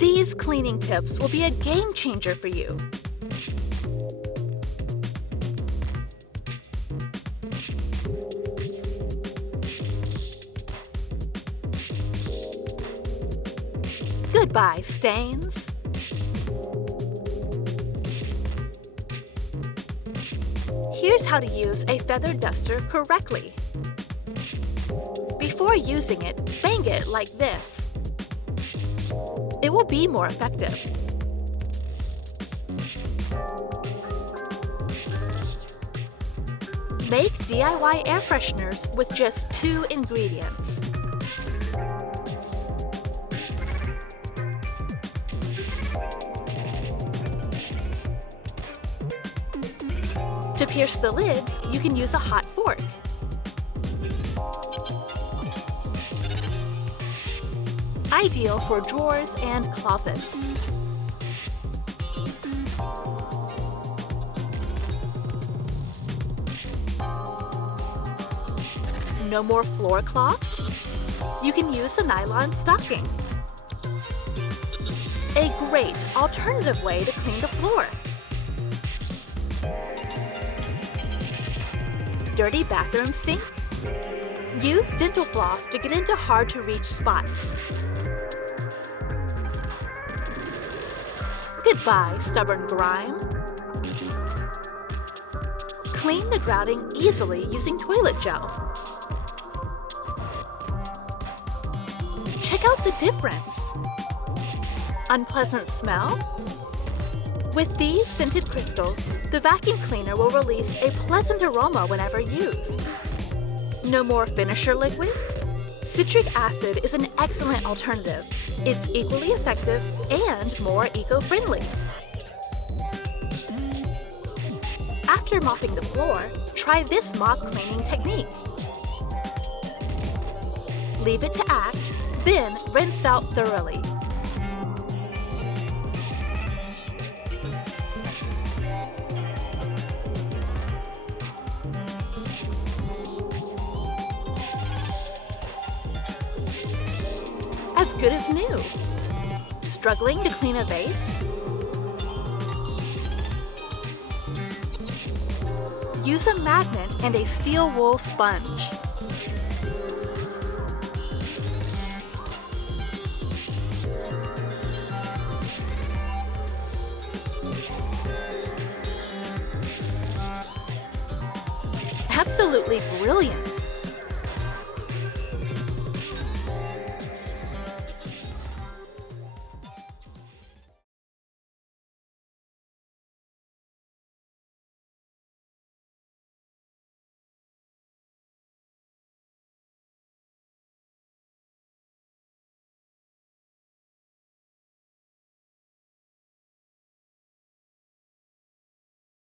These cleaning tips will be a game changer for you. Goodbye, stains. Here's how to use a feather duster correctly. Before using it, bang it like this. It will be more effective. Make DIY air fresheners with just 2 ingredients. To pierce the lids, you can use a hot fork. Ideal for drawers and closets. No more floor cloths? You can use a nylon stocking. A great alternative way to clean the floor. Dirty bathroom sink? Use dental floss to get into hard-to-reach spots. Goodbye, stubborn grime. Clean the grouting easily using toilet gel. Check out the difference. Unpleasant smell? With these scented crystals, the vacuum cleaner will release a pleasant aroma whenever used. No more finisher liquid? Citric acid is an excellent alternative. It's equally effective and more eco-friendly. After mopping the floor, try this mop cleaning technique. Leave it to act, then rinse out thoroughly. As good as new. Struggling to clean a vase? Use a magnet and a steel wool sponge. Absolutely brilliant!